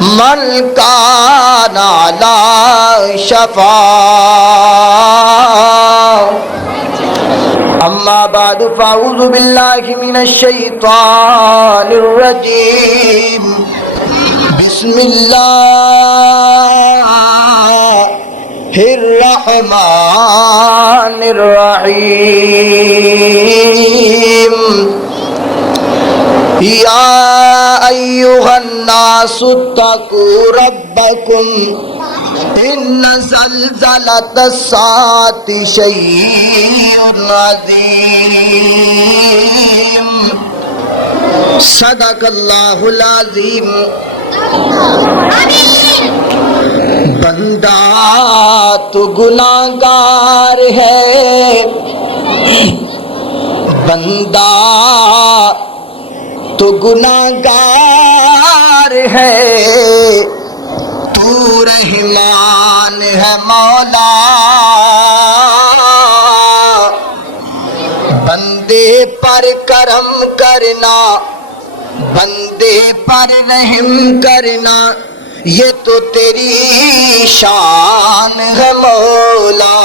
من کان علی شفا اما بعد فاعوذ باللہ من الشیطان الرجیم بسم اللہ الرحمن الرحیم یا ایھا الناس اتقوا ربکم ان زلزلۃ الساعۃ شیء عظیم صدق اللہ العظیم۔ بندہ تو گناہگار ہے، بندہ تو گناہگار ہے، تو رحمان ہے مولا، بندے پر کرم کرنا، بندے پر رحم کرنا، یہ تو تیری شان ہے مولا۔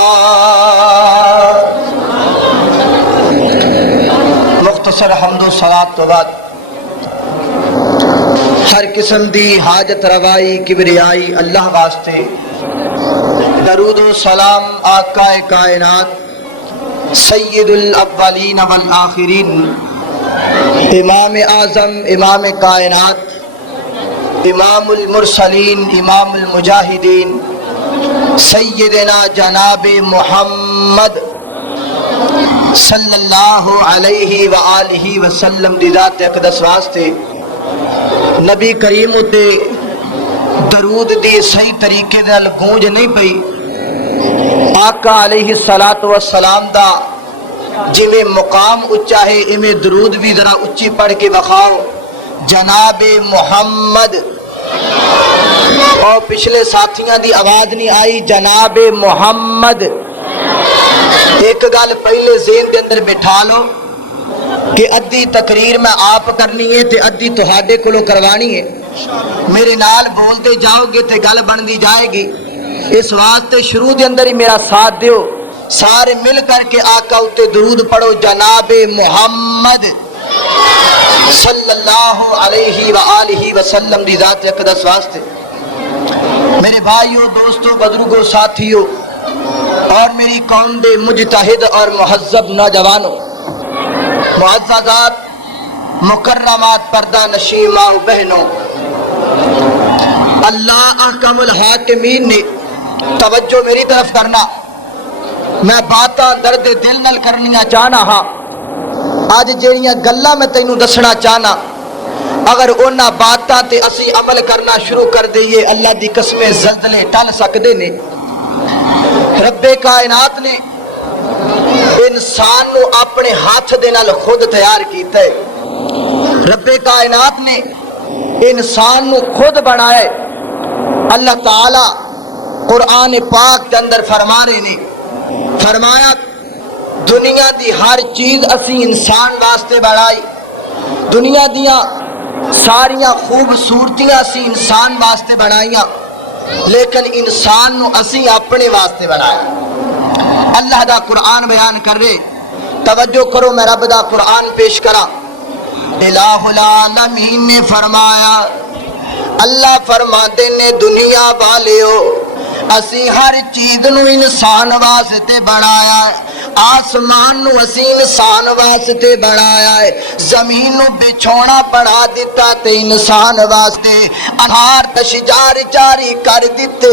مختصر حمد و صلات تو بعد ہر قسم دی حاجت روائی کبریائی اللہ واسطے، درود و سلام آقا کائنات سید الاولین والآخرین، امام اعظم، امام کائنات، امام المرسلین، امام المجاہدین، سیدنا جناب محمد صلی اللہ علیہ وآلہ وسلم دی ذات اقدس واسطے نبی کریم تے درود دی صحیح طریقے نال گونج نہیں پئی، آقا علیہ الصلوۃ والسلام دا جویں مقام اچا ہے ایویں درود بھی ذرا اچھی پڑھ کے بخاؤ، جناب محمد۔ اور پچھلے ساتھیاں دی آواز نہیں آئی، جناب محمد۔ ایک گل پہلے ذہن دے اندر بٹھا لو کہ ادھی تقریر میں آپ کرنی ہے تے ادھی تہاڈے کولوں کروانی ہے، میرے نال بولتے جاؤ گے تے گل بندی جائے گی، اس واسطے شروع دے اندر ہی میرا ساتھ دیو، سارے مل کر کے آقا اتے درود پڑھو، جناب محمد صلی اللہ علیہ وآلہ وسلم دی ذات اقدس واسطے۔ میرے بھائیوں، دوستوں، بزرگوں، ساتھیوں اور میری قوم دے مجتہد اور مہذب نوجوانوں، معززات، مکرمات، پردہ نشین ماں بہنوں، اللہ احکم الحاکمین نے توجہ میری طرف کرنا، میں باتاں درد دل نال کرنیاں چاہنا ہاں۔ آج جیڑیاں گلاں میں تینوں دسنا چاہنا، اگر انہاں باتاں تے اسی عمل کرنا شروع کر دئیے، اللہ دی قسمیں زلزلے ٹل سکدے نے۔ رب کائنات نے انسان نو اپنے ہاتھ دے نال خود تیار کیتا ہے، رب کائنات نے انسان نو خود بنایا ہے۔ اللہ تعالی قرآن پاک کے اندر فرما رہے نے، فرمایا دنیا دی ہر چیز اسی انسان واسطے بنائی، دنیا دیاں ساریاں خوبصورتیاں اسی انسان واسطے بنائیاں، لیکن انسان نو اسی اپنے واسطے بنایا۔ اللہ دا قرآن بیان کر رہے، توجہ کرو، میں رب دا قرآن پیش کرا۔ الہ العالمین نے فرمایا، اللہ فرماتے نے دنیا والیو اسی ہر چیز نو انسان واسطے بنایا ہے، آسمان نو اسی انسان واسطے بنایا ہے، زمین نو بچھونا بنا دیتا تے انسان واسطے، انہار تشجار جاری کر دیتے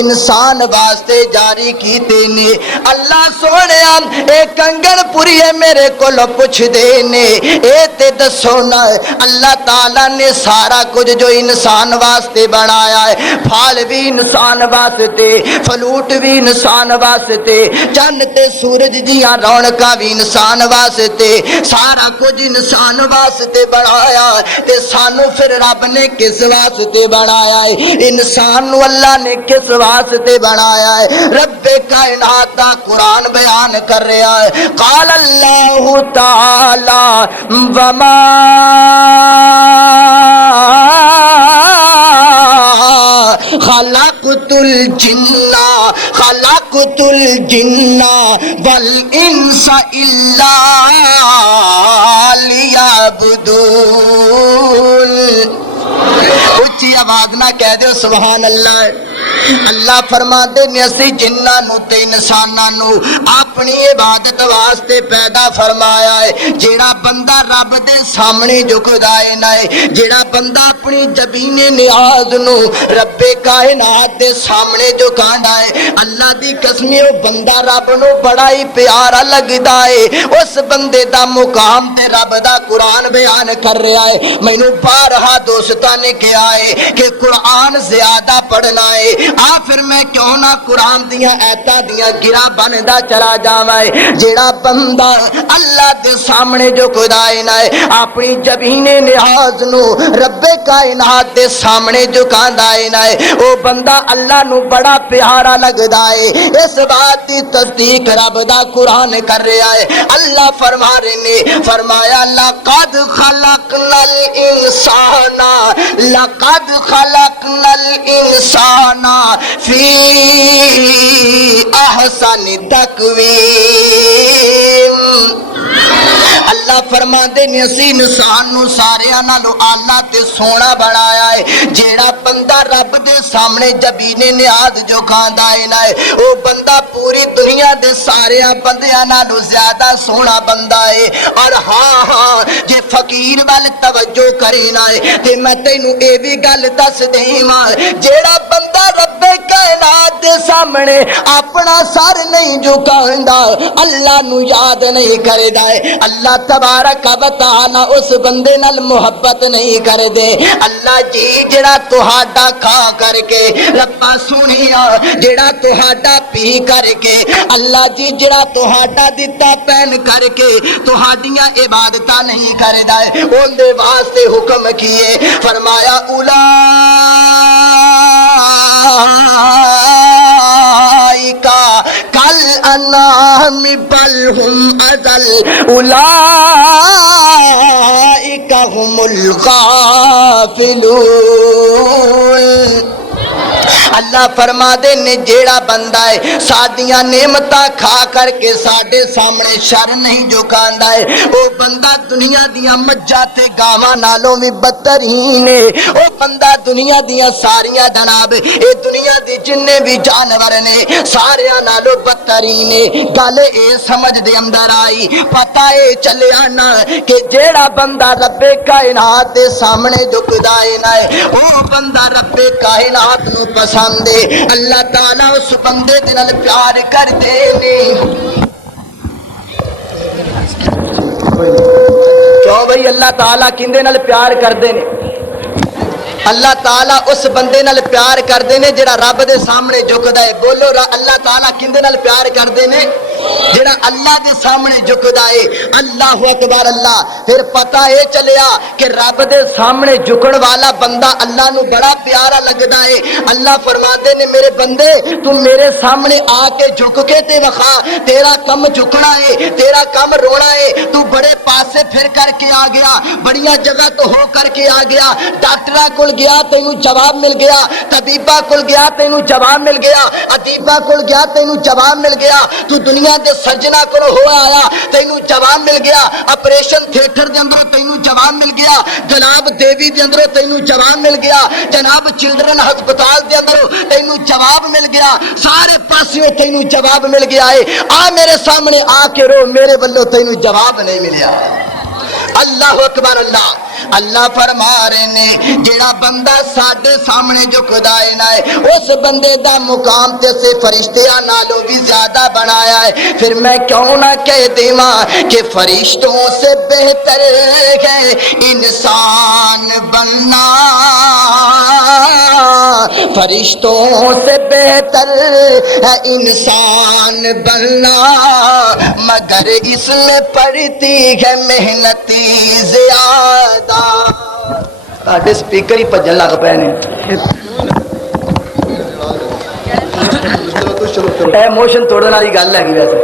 انسان واسطے جاری کیتے نے۔ اللہ سونیا اے کنگن پوری میرے کول پوچھ دے نے، اے تے دسو نا اللہ تعالیٰ نے سارا کچھ جو انسان واسطے بنایا ہے، پھال بھی انسان واسطے، فلوٹ بھی انسان واسطے، چند تے سورج دیاں رونقاں بھی انسان واسطے، سارا کچھ انسان واسطے بنایا تے سانو پھر رب نے کس واسطے بنایا ہے؟ انسان نو اللہ نے کس واسطے بنایا ہے؟ رب کائنات دا قرآن بیان کر رہا ہے، قال اللہ تعالی وما خلقت الجن والانس الا لیعبدون. اچھی آواز نہ کہہ دو سبحان اللہ. اللہ فرماتے نے اسی جنہاں نو تے انساناں نو اپنی عبادت واسطے پیدا فرمایا ہے. جیڑا بندہ رب دے سامنے جھکدا ہے نہ جیڑا بندہ اپنی جبین نیاز نو رب کائنات دے سامنے جھکاندا ہے اللہ دی قسم او بندہ رب نو بڑا ہی پیارا لگدا ہے. اس بندے دا مقام تے رب دا قرآن بیان کر رہا ہے. مینوں بارہا دوستاں نے کہا ہے کہ قرآن زیادہ پڑھنا ہے. پھر میں کیوں نہ قرآن دیاں ایتاں دیاں گرا بندا چلا جاواں. جیڑا بندہ اللہ دے سامنے جو خدائے نہ اپنی جبین نیاز نو رب کائنات دے سامنے جھکاندا ہے نہ او بندہ اللہ نو بڑا پیارا لگدا ہے. اس بات دی تصدیق رب دا قرآن کر رہا ہے. اللہ فرما رہے نے فرمایا لقد خلقنا الانسان فی احسن تقویم. اللہ فرماندے نے اسی انسان نو ساریاں نالوں اعلیٰ تے سونا بنایا ہے. جیڑا بندہ رب دے سامنے جبین نیاز جو کھاندا ہے نہ او بندہ پوری دنیا دے ساریاں بندیاں نالوں زیادہ سونا بندہ ہے. اور ہاں جے فقیر وال توجہ کرے نہ تے میں تینوں اے بھی گل دس دیواں جیڑا بندہ رب کائنات دے سامنے اپنا سر نہیں جھکاندا اللہ نو یاد نہیں کردا ہے اللہ تبارک و تعالی اس بندے نال محبت نہیں کردے. اللہ جی جڑا تہاڈا کھا کر کے ربا سنیا جڑا تہاڈا پی کر کے اللہ جی جڑا تہاڈا دتا پہن کر کے تہاڈیاں عبادتاں نہیں کردا ہے اون دے واسطے حکم کیے فرمایا اولائکا کل انعام بل ہم اضل اولئک هم الغافلون. اللہ فرما دے نے جیڑا بندہ ہے سادیاں نعمتاں کھا کر کے ساڈے سامنے شر نہیں جھکاندا ہے او بندہ دنیا دیاں مجھاں تے گاواں نالوں بھی بدترین ہے. او بندہ دنیا دیاں ساریاں جناب اے دنیا دی جننے بھی جانور نے ساریاں نالوں بدترین ہے. گل اے سمجھ دے اندر آئی پتہ اے چلیا نا کہ جیڑا بندہ رب کائنات دے سامنے جھکدا ہے نا او بندہ رب کائنات نو پسند ہے. اللہ تعالیٰ اس بندے دے نال پیار کر دے نے. کیوں بھئی اللہ تعالیٰ کیندے نال پیار کر دے نے؟ اللہ تعالیٰ اس بندے نال پیار کر دے نے جڑا رب دے سامنے جھکدا ہے. بولو اللہ تعالیٰ کیندے نال پیار کر دے نے؟ جڑا اللہ دے سامنے جھکدا ہے. اللہ اکبر. اللہ پھر پتہ اے چلیا کہ رب دے سامنے جھکن والا بندہ اللہ نو بڑا پیارا لگدا ہے. اللہ فرماندے نے میرے بندے تو میرے سامنے آ کے جھک کے تے وکھا تیرا کم جھکنا ہے تیرا کم رونا ہے. تو بڑے پاسے پھر کر کے آ گیا بڑیاں جگہ تو ہو کر کے آ گیا ڈاکٹراں کول گیا تینوں جواب مل گیا طبیبہ کول گیا تینوں جواب مل گیا ادیبہ کول گیا تینوں جواب مل گیا تو دنیا دے سرجنا کول ہو آیا تینوں جواب مل گیا آپریشن تھیٹر دے اندر تینوں جواب مل گیا جناب دیوی دے اندر تینوں جواب مل گیا جناب چلڈرن ہسپتال دے اندر تینوں جواب مل گیا سارے پاسیوں تینوں جواب مل گیا ہے. آ میرے سامنے آ کے رو میرے ولوں تینوں جواب نہیں ملیا. اللہ اکبر. اللہ اللہ فرما رہے نے جیڑا بندہ ساڈے سامنے جو خدا ہے اس بندے دا مقام تے سے فرشتیاں نالوں بھی زیادہ بنایا ہے. پھر میں کیوں نہ کہہ دیواں کہ فرشتوں سے بہتر ہے انسان بننا فرشتوں سے بہتر ہے انسان بننا مگر اس میں پڑتی ہے محنتی زیادہ. ساڈے سپیکر ہی بجن لگ پے نے. ایموشن توڑن والی گل ہے ویسے.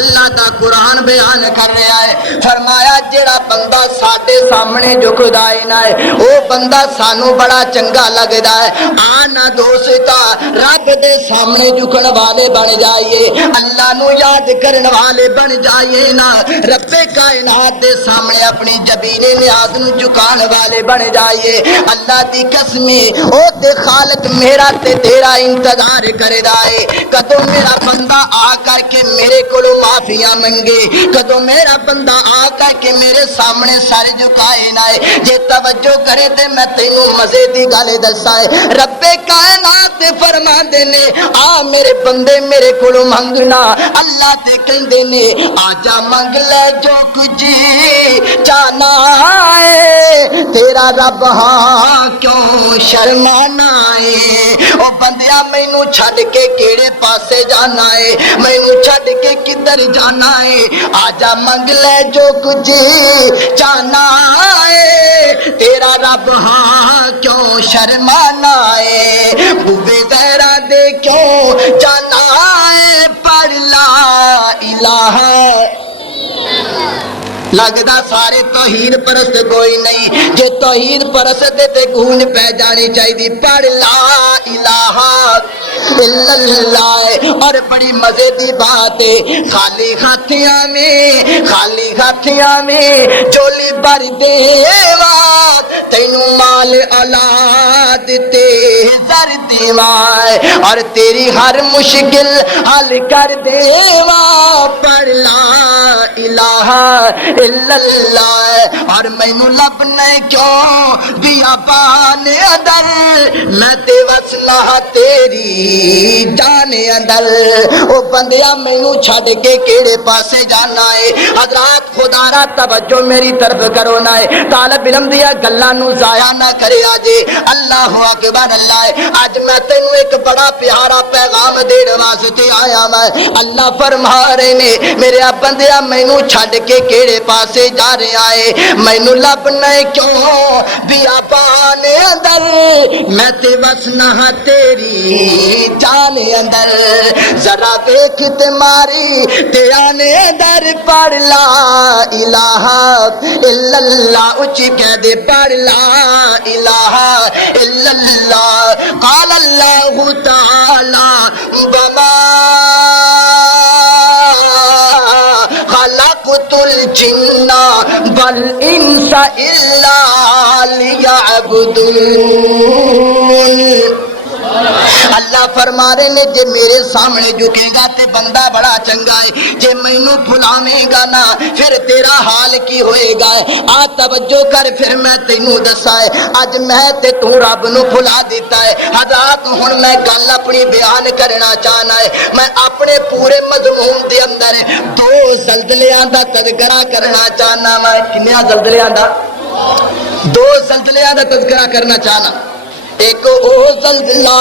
اللہ دا قرآن بیان کر رہا ہے، فرمایا جڑا بندہ ساڈے سامنے جھکدا ہے نا او بندہ سانو بڑا چنگا لگدا ہے۔ آنا دوستا رب دے سامنے جھکن والے بن جائیے، اللہ نو یاد کرن والے بن جائیے نا، رب کائنات دے سامنے اپنی جبین نیاز نو جھکان والے بن جائیے۔ اللہ دی قسم او تے خالق میرا تے تیرا انتظار کردا ہے، کدوں میرا بندہ آ کر کے میرے کولوں معافیاں منگے، کدوں میرا بندہ آ کر کے میرے سامنے سر جھکائے نہ، جے توجہ کرے تے میں تینوں مزے دی گل دساں، رب کائنات فرماندے نے آ میرے بندے میرے کولوں منگنا، اللہ تے کہندے نے آ جا منگ لے جو کچھ چاہنا ہے، تیرا رب ہاں کیوں شرمانا ہے۔ او بندیا مینوں چھڈ کے کیڑے پاسے جانا ہے، مینوں چھڈ کے کدھر جانا ہے، آ جا منگ لے جو کچھ چاہنا ہے، تیرا رب ہاں کیوں شرمانا ہے، بوبے غیرہ دے کیوں جانا ہے، پڑھ لا الہ۔ لگدا سارے توحید پرست کوئی نہیں، جے توحید پرست تے گونج پہ جانی چاہیے، پڑھ لا الہ الا اللہ۔ اور بڑی مزے دی بات ہے، خالی ہاتھیاں میں چولی بھر دے تینوں مال اولاد تے زر دیواں، اور تیری ہر مشکل حل کر دیواں، پڑھ لا الہ الا اللہ۔ اور مینوں لبنا کیوں بیابان اندر، میں تے وسنا تیری جان اندر۔ او بندیا مینوں چھڈ کے کیڑے پاسے جانا ہے؟ حضرات خدا را توجہ میری طرف کرو نا، طالب علم دیا گلاں نو ضائع نہ کریا جی۔ اللہ اکبر اللہ۔ اج میں تینوں ایک بڑا پیارا پیغام دین واسطے آیا میں۔ اللہ فرما رہے نے میرے بندیا مینوں چھڈ کے کیڑے پاسے جا رہا ہے، مینوں لبنا کیوں بیابان اندر، میں تے وسنا تیری جان اندر، ذرا ویکھ تے ماری تے آنے در، پڑھ لا الہ الا اللہ، اچھی کہہ دے پڑھ لا الہ الا اللہ۔ قال اللہ تعالی وما خلقت الجن والانس الا لیعبدون۔ اللہ فرما رہے نے جے میرے سامنے جھکے گا تے بندہ بڑا چنگا ہے، جے مینوں بھلاویں گا نا پھر تیرا حال کی ہوئے گا۔ آ توجہ کر پھر میں تینوں دسا ہے، اج میں تے تو رب نو بھلا دیتا ہے۔ حضرات ہن میں گل اپنی بیان کرنا چاہنا ہے، میں اپنے پورے مضمون دے اندر دو زلزلیاں دا تذکرہ کرنا چاہنا۔ میں کنیاں زلزلیاں دا؟ دو زلزلیاں دا تذکرہ کرنا چاہنا۔ ایک او زلزلہ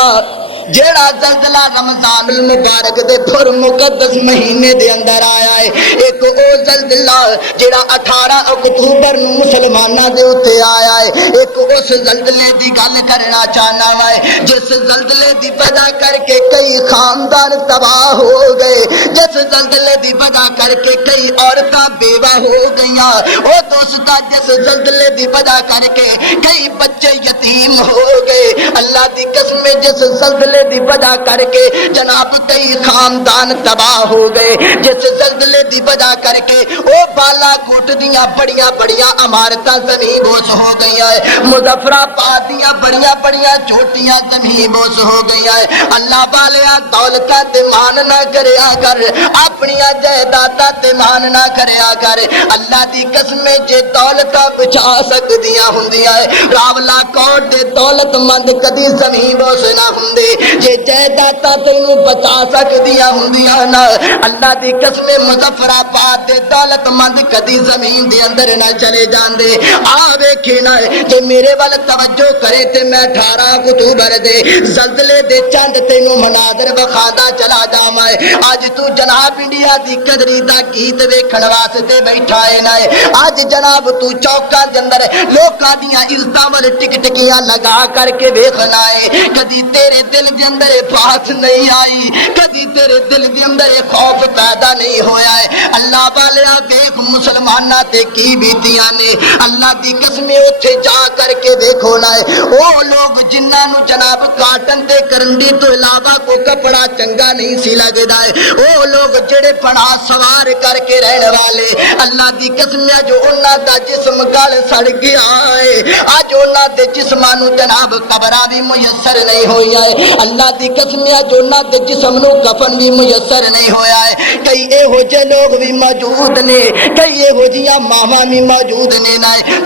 جیڑا زلزلہ رمضان المبارک دے پر مقدس مہینے دے اندر آیا ہے، ایک او زلزلہ جیڑا 18 اکتوبر نو مسلماناں دے اوتے آیا ہے۔ ایک اس زلزلے دی گل کرنا چاہنا میں، جس زلزلے دی وجہ کر کے کئی خاندان تباہ ہو گئے، جس زلزلے دی وجہ کر کے کئی عورتاں بیوہ ہو گئیاں، او دوستا جس زلزلے دی وجہ کر کے کئی بچے یتیم ہو گئے، اللہ دی قسم جس زلزلے دی وجہ کر کے جناب کئی خاندان تباہ ہو گئے، جس زلزلے دی وجہ کر کے او بالا کوٹ دیاں بڑیاں بڑیاں عمارتاں زمین بوس ہو گئی ہے، مظفر آباد دیاں بڑیاں بڑیاں چھوٹیاں زمین بوس ہو گئی ہے۔ اللہ والیا دولتاں تے مان نہ کریا کر، اپنی جائیداداں تے مان نہ کریا کر، اللہ دی قسم جے دولتاں بچا سکدیاں ہوندیاں ہے، راولا کوٹ دے دولت مند کدی زمین بوس نہ ہوندی، جے جائیداداں تینوں بچا سکدیاں ہوندیاں نا، اللہ دی قسم مظفر آباد دے دولت مند کدی زمین دے اندر نہ چلے جاندے۔ آ ویکھے نا جے میرے ول توجہ کرے تے میں 18 اکتوبر دے زلزلے دے چند تینوں مناظر وکھادا چلا جاواں۔ اج تو جناب انڈیا دی قدری دا گیت ویکھن واسطے بیٹھا ہے نا، اج جناب تو چوکاں دے اندر لوکاں دیاں عزتاں ول ٹک ٹکیاں لگا کر کے ویکھنا ہے، کدی تیرے دل دے اندر بات نہیں آئی، کدی تیرے دل دے اندر خوف پیدا نہیں ہویا ہے۔ اللہ والیا دیکھ مسلماناں تے کی بیتیاں نے، اللہ دی قسم اوتھے جا کر کے دیکھو نا او لوگ جنہاں نو جناب کاٹن تے کرنڈی تو علاوہ کو کپڑا چنگا نہیں سی لگدا ہے، او لوگ جڑے پناہ سوار کر کے رہن والے، اللہ دی قسم جو انہاں دا جسم گل سڑ گیا ہے، اج انہاں دے جسماں نو جناب قبراں بھی میسر نہیں ہوئی ہے، اللہ دی قسم جو انہاں دے جسم نو کفن بھی میسر نہیں ہویا ہے۔ کئی ایہو جے لوگ بھی موجود نے، کئی ایہو جیاں ماواں بھی موجود نے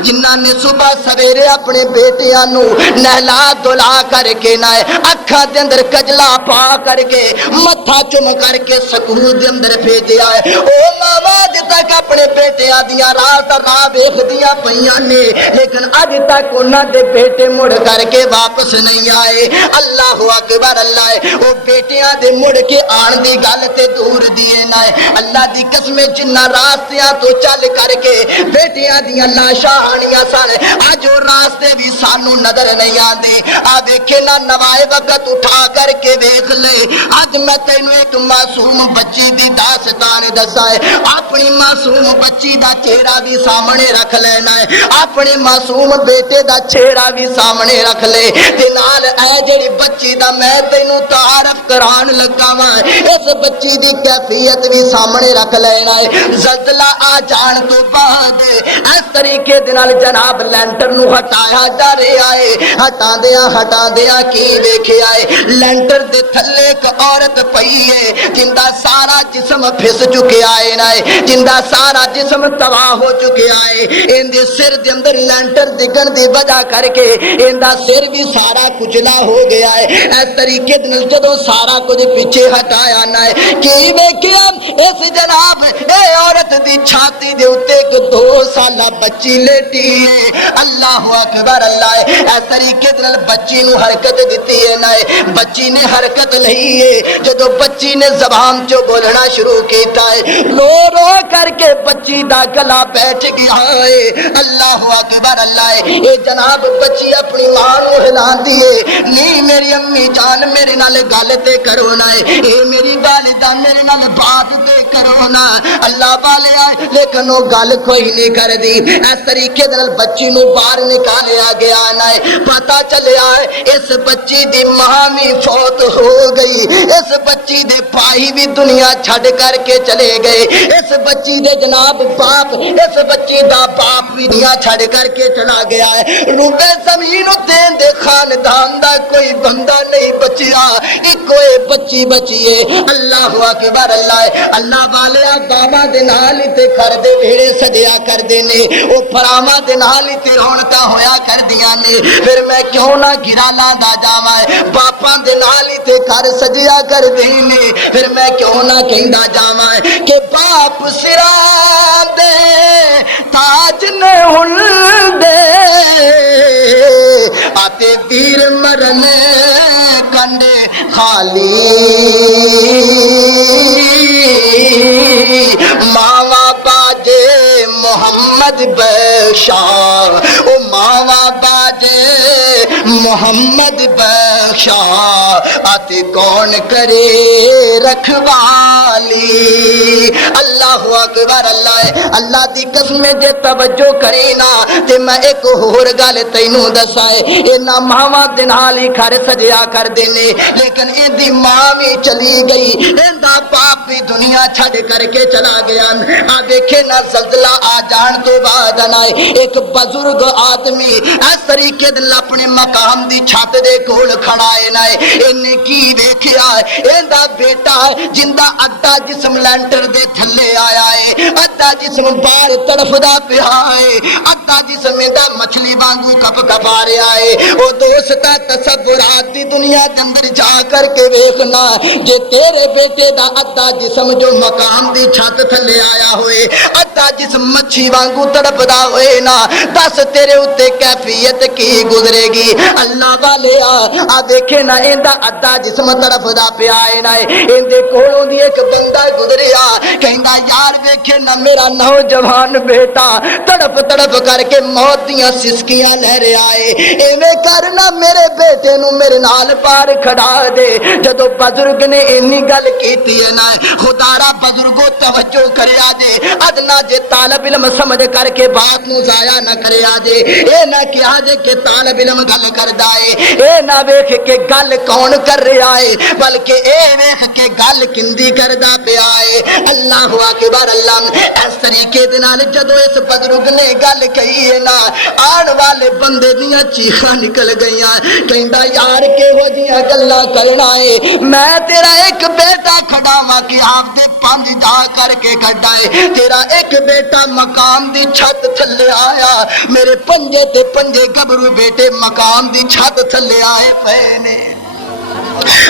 جنہاں نے صبح سویرے اپنے بیٹیاں نو نہلا دھلا کر کے اکھاں دے اندر کجلا پا کر کے متھا چم کر کے سکول دے اندر بھیجیا ہے۔ او ماواں اج تک اپنے بیٹیاں دیاں راہ ویکھدیاں پیاں نے، لیکن اج تک انہاں دے بیٹے مڑ کر کے واپس نہیں آئے۔ اللہ اکبر، اللہ او بیٹیاں دے مڑ کے آن دی گل تے دور دیے نہ، اللہ دی قسم جنہ راستیاں تو چل کر کے بیٹیاں دیاں لاشاں آنیاں سن، اج او راستے بھی سانو نظر نہیں آندے۔ آ ویکھے نہ نوائے وقت اٹھا کر کے ویکھ لے، اج میں تینوں ایک معصوم بچی دی داستان دسا ہے، اپنی معصوم بچی دا چہرہ بھی سامنے رکھ لینا ہے، اپنے معصوم بیٹے دا چہرہ بھی سامنے رکھ لے، تے نال اے جڑی بچی دا میں تینوں تعارف کران لگا واں، اس بچی دی کیفیت بھی سامنے رکھ لینا ہے۔ زلزلہ آ جان تو بعد اس طریقے دے نال جناب لینٹر نو ہٹایا جا رہا ہے، ہٹا دیاں کی ویکھیا ہے، لینٹر دے تھلے ایک عورت پئی ہے جن دا سارا جسم پھس چکیا ہے نا، جن دا سارا جسم تباہ ہو چکیا ہے، ان دے سر دے اندر لینٹر ڈگن دی وجہ کر کے ان دا سر بھی سارا کچلا ہو گیا ہے۔ اس طریقے دے نال جدوں سارا کچھ پیچھے ہٹایا نا کی ویکھیا اس جناب اے عورت دی چھاتی دے اوتے ایک 2 سالہ بچی لیٹی ہے۔ اللہ اکبر، اللہ اس طریقے نال بچی نو حرکت دتی ہے نا، بچی نے حرکت لئی ہے، جدوں بچی نے زبان چوں بولنا شروع کیتا ہے، رو رو کر کے بچی دا گلا بیٹھ گیا ہے۔ اللہ اکبر، اللہ اے جناب بچی اپنی ماں نو ہلاندی ہے، نہیں میری امی جان میرے نال گل تے کرو نا، اے میری والدہ میرے نال بات تے کرو نا، اللہ والیا لیکن وہ گل کوئی نہیں کر دی۔ اس طریقے دے نال بچی نو باہر نکالیا گیا نا، پتہ چلیا اس بچی دی ماں بھی فوت ہو گئی، اس بچی دے بھائی بھی دنیا چھڈ کر کے چلے گئے، اس بچی دے جناب باپ، اس بچی دا باپ بھی دنیا چھڈ کر کے چلا گیا ہے۔ روبے زمین دین دے خاندان دا کوئی بندہ نہیں بچیا، ایکو بچی بچی ہے۔ اللہ اکبر، اللہ والے بابا دے نال تے گھر دے ویڑے سجیا کردے نے، او پراواں دے نال تے رونقاں ہویا کردیاں نے، پھر میں کیوں نہ گرا لاندا جاواں، باپاں دے نال تے گھر سجیا کردے نے، پھر میں کیوں نہ کہندا جاواں کہ باپ سراں دے تاج نے ہندے آتے ویر مرنے کنڈے خالی، ماوا باجے محمد بخشا، او ماوا باجے محمد بخشا، آتے کون کرے رکھوالی۔ اللہ اکبر، اللہ دی قسم جے توجہ کرے نا تے میں ایک ہور گل تینوں دسا ہے، انہاں ماواں دے نال ہی گھر سجیا کردے نے، لیکن ان دی ماں بھی چلی گئی، ان دا باپ بھی دنیا چھڈ کر کے چلا گیا۔ آ دیکھے نا زلزلہ آ جان تو بعد نا ایک بزرگ آدمی اس طریقے دے اپنے مقام دی چھت دے کول کھڑا ہے نا، انہیں کی دیکھیا ان دا بیٹا جندا ادھا جسم لینٹر دے تھلے آیا ہے، ادھا جسم باہر تڑفدا پیا ہے، ادھا جسم دا مچھلی وانگو کپ کپا رہا ہے۔ او دوستا تصورات دی دنیا دے اندر جا کر کے ویکھنا، جے تیرے بیٹے دا ادھا جسم جو مقام دی چھت تھلے آیا ہوئے، ادھا جسم مچھی وانگو تڑپدا ہوئے نا، دس تیرے اتے کیفیت کی گزرے گی۔ اللہ والے آ دیکھے نا ایندا ادھا جسم تڑپدا پیا ہے نا، ایندے کولوں دی ایک بندہ گزریا، کہندا یار ویکھے نا میرا نوجوان بیٹا تڑپ تڑپ کر کے موت دیاں سسکیاں لہرے آئے ایویں کرنا میرے بیٹے نو میرے نال پار کھڑا دے جدو بزرگ نے اینی گل کیتی ہے نا خدا را بزرگوں توجہ کریا جے ادنا جے طالب علم سمجھ کر کے بات نو ضائع نہ کریا جے اے نہ کیا جے کہ طالب علم گل کردا ہے اے نہ ویکھ کے گل کون کر رہا ہے بلکہ اے ویکھ کے گل کندی کردا پیا ہے اللہ اکبر اللہ اس طریقے دے نال جدو اس بزرگ نے گل کہی ہے نا آن والے بندے دیاں چیخاں نکل گئیاں کہندا یار کہو جیاں گلاں کرنا ہے میں تیرا ایک بیٹا کھڑاواں کہ آپ دے 5 جا کر کے کھڑائے تیرا ایک بیٹا مقام دی چھت تھلے آیا میرے پنجے تے پنجے گبرو بیٹے مقام دی چھت تھلے آئے پہنے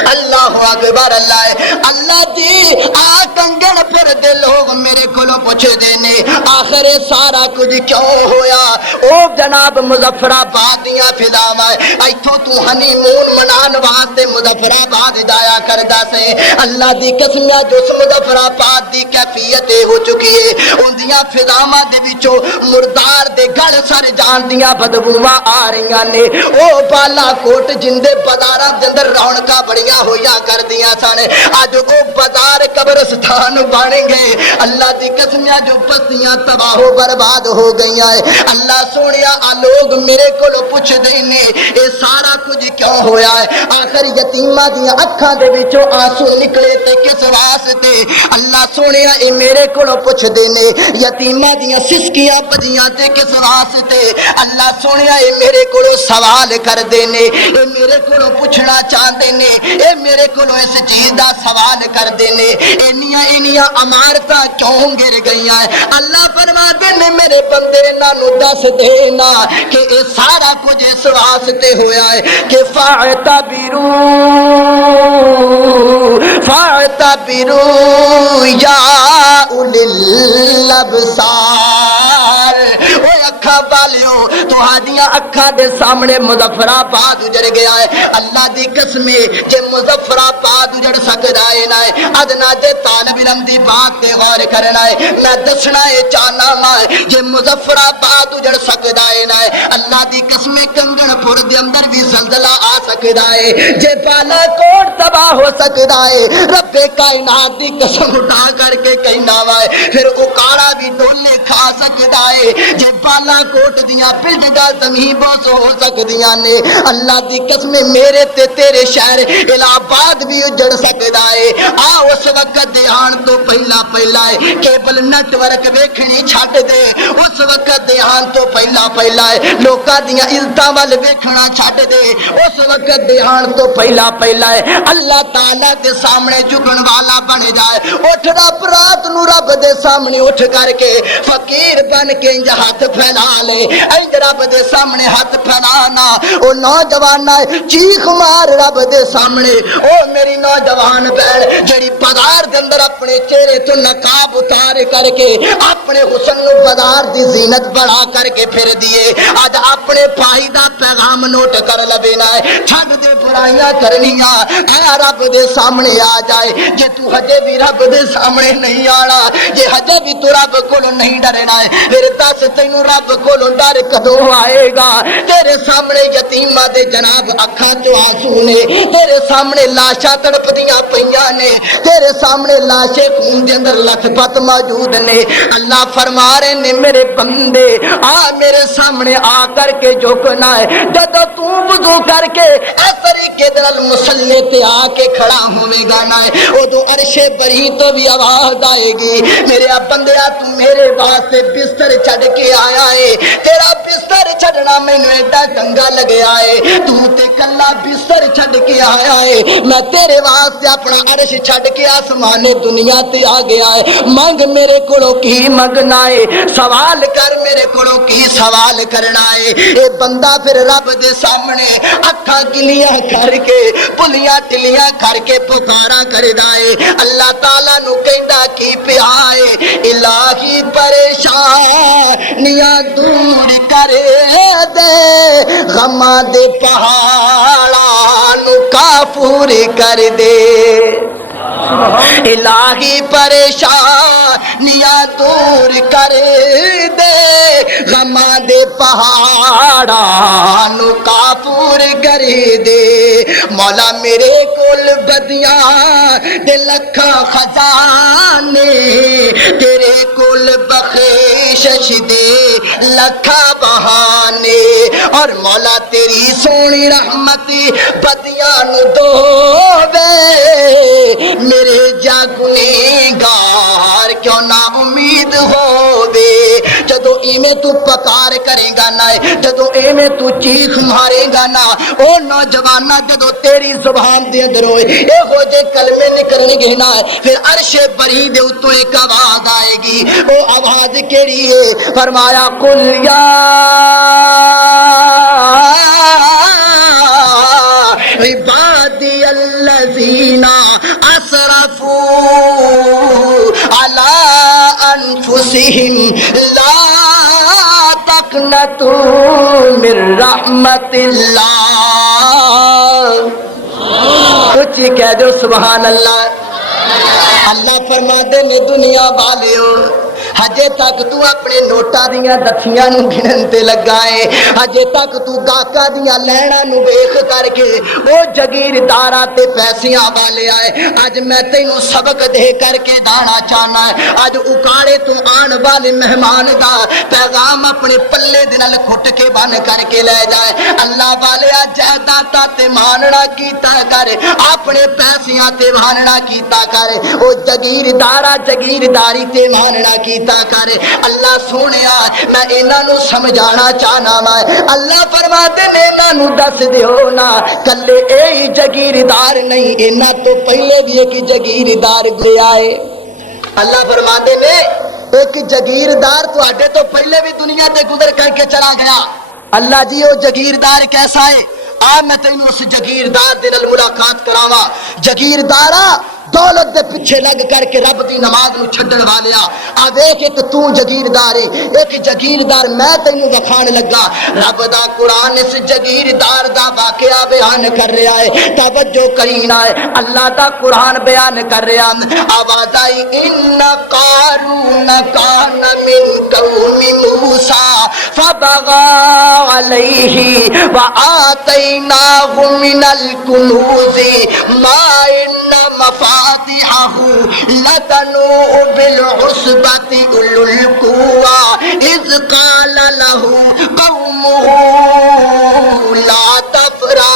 اللہ اکبر اللہ جی آ کنگن پر دے لوگ میرے کولوں پوچھ دینے آخر سارا کچھ کیوں ہویا او جناب مظفر آباد دیاں فضاواں ایتھوں تو ہنی مون منان واسطے مظفر آباد جایا کردا سے اللہ دی قسم جو مظفر آباد دی کیفیت ہو چکی ہے ان دیاں فضاواں دے وچوں مردار دے گل سر جان دیاں بدبواں آ رہیاں نے او بالا کوٹ جندے بازاراں دے اندر رونقاں بڑیاں ہویا کر دیاں سن اج او بازار قبرستان بن گئے اللہ دی قسم جو بستیاں تباہ و برباد ہو گئیاں اللہ سونیا آ لوگ میرے کولوں پوچھ دے نے اے سارا کچھ کیوں ہویا ہے آخر یتیماں دیاں اکھاں دے وچوں آنسو نکلے تے کس واسطے اللہ سونیا اے میرے کولوں پوچھ دے نے یتیماں دیاں سسکیاں بجیاں تے کس واسطے اللہ سونیا اے میرے کولوں سوال کر دے نے اے میرے کولوں پوچھنا چاہندے نے اے میرے کولوں اس چیز دا سوال کر دے نے اینیاں عمارتاں کیوں گر گئیاں اللہ فرما دے نے میرے بندے انہاں نو دس دینا کہ اے سارا کچھ اس واسطے ہویا ہے کہ فاعتبروا یا اولی الابصار او اکھاں والیو تہاڈیاں اکھاں دے سامنے مظفر آباد اجڑ گیا ہے اللہ دی قسم جے مظفر آباد اجڑ سکدا ہے نا ادنا جے طالب علم دی بات تے غور کرنا ہے میں دسنا ہے چاہنا وا جے مظفر آباد اجڑ سکدا ہے نا اللہ دی قسم کنگن پور دے اندر بھی زلزلہ آ سکدا ہے جے بالا کوٹ تباہ ہو سکدا ہے رب کائنات دی قسم اٹھا کر کے کہنا وا پھر اکاڑا بھی ڈولے کھا سکدا ہے جے بالا کوٹ دیاں پلڈاں زمین بوس ہو سکدیاں نے اللہ دی قسم میرے تے تیرے شہر الہ آباد بھی اجڑ سکدا ہے آ اس وقت دھیان تو پہلا ہے کیبل نیٹ ورک ویکھنی چھڈ دے اس وقت دھیان تو پہلا ہے لوکاں دیاں عزتاں ول ویکھنا چھڈ دے اس وقت دھیان تو پہلا ہے اللہ تعالی دے سامنے جھکن والا بن جائے اٹھ رب رات نو رب دے سامنے اٹھ کر کے فقیر بن کے انج ہاتھ پھیلا لے انج رب دے سامنے ہاتھ پھیلانا او نوجوان چیخ مار رب دے سامنے او میری نوجوان بہن جڑی بازار دے اندر اپنے چہرے تو نقاب اتار کر کے اپنے حسن نو بازار دی زینت بڑھا کر کے پھر دیے اج اپنے بھائی دا پیغام نوٹ کر لبینا ہے چھڈ دے برائیاں کرنیاں اے رب دے سامنے آ جائے جے تو ہجے بھی رب دے سامنے نہیں آنا جے ہجے بھی تو رب کولوں نہیں ڈرنا ہے پھر دس تینوں رب کولوں ڈر کدوں آئے گا تیرے سامنے یتیماں دے جناب اکھاں چوں آنسو نے تیرے سامنے لاشاں تڑپدیاں پیاں نے تیرے سامنے لاشیں خون دے اندر لتھ پت موجود نے اللہ فرما رہے نے میرے بندے آ میرے سامنے آ کر کے جھکنا ہے جدوں تو وضو کر کے اس طریقے نال مصلی تے آ کے کھڑا ہوے گا نا اودوں عرش بری تو بھی آواز آئے گی میرے بندیا تو میرے واسطے بستر چھڈ کے آیا ہے تیرا بستر چھڈنا مینوں ایڈا چنگا لگیا ہے تو تے کلا بستر چھڈ کے آیا ہے میں تیرے واسطے اپنا عرش چھڈ کے آسمان دنیا تے آ گیا ہے منگ میرے کولوں کی منگنا ہے سوال کر میرے کولوں کی سوال کرنا ہے اے بندہ پھر رب دے سامنے اکھاں گلیاں کر کے پلیاں ٹلیاں کر کے پکارا کردا ہے اللہ تعالی نو کہندا کی پیا ہے الہی پریشانیاں دور کر دے غماں دے پہاڑاں نو کافور کر دے الہی پریشانیاں دور کر دے، غماں دے پہاڑاں نو کافور کر دے، مولا میرے کول بدیاں دے لکھاں خزانے، تیرے کول بخشش دے لکھاں بہانے، اور مولا تیری سونی رحمت بدیاں نو دووے، میرے جا گنہگار کیوں نا امید ہووے، جدو ایویں تو پکار کرے گا نا، جدو ایویں تو چیخ مارے گا نا، او نوجوانا جدو تیری زبان دے اندر ہوئے اے ہو جے کلمے نکلنے گے نا، پھر عرش بری دے اتو ایک آواز آئے گی، او آواز کیڑی ہے؟ فرمایا قل یا عبادی الذین اسرفوا علی انفسہم لا تقنطوا من رحمت اللہ، اچھی کہہ دو سبحان اللہ۔ اللہ فرما دے نے دنیا والیو، ہجے تک تو اپنے نوٹا دیاں دتھیاں نو گنن تے لگا ہے، ہجے تک تو گاہکاں دیاں لہڑاں نو ویکھ کر کے او جاگیرداراں تے پیسیاں والے آئے، اج میں تینوں سبق دے کر کے دانا چاہنا ہے، اج اکاڑے تو آن والے مہمان دا پیغام اپنے پلے دے نال کھٹ کے بن کر کے لے جائے۔ اللہ والے جائیداد تے ماننا کیتا کر، اپنے پیسیاں تے ماننا کیتا کر، او جاگیردارا جاگیرداری تے ماننا کیتا کر۔ اللہ سونیا میں انہاں نو سمجھانا چاہنا میں، اللہ فرماتے نے انہاں نو دس دیو نا کلے اے جاگیردار نہیں، انہاں تو پہلے بھی ایک جاگیردار گیا ہے۔ اللہ فرماتے نے ایک جاگیردار تواڈے تو پہلے بھی دنیا تے گزر کر کے چلا گیا۔ اللہ جی او جاگیردار کیسا ہے؟ آ میں تینوں اس جاگیردار دے نال ملاقات کراواں۔ جاگیردارا دولت دے پیچھے لگ کر کے رب دی نماز نو چھڈن والیا، آ ویکھ ایک تو جاگیردار ہے، ایک جاگیردار میں تینوں وکھان لگا۔ رب دا قرآن اس جاگیردار دا واقعہ بیان کر رہا ہے، توجہ کرینا ہے، اللہ دا قرآن بیان کر رہا ہے۔ آواز آئی ان قارون کان من قوم موسیٰ فبغى علیہ وآتیناہ من الکنوز ما ان مفاتحه لتنوء بالعصبة أولي القوى إذ قال له قومه لا تفرح۔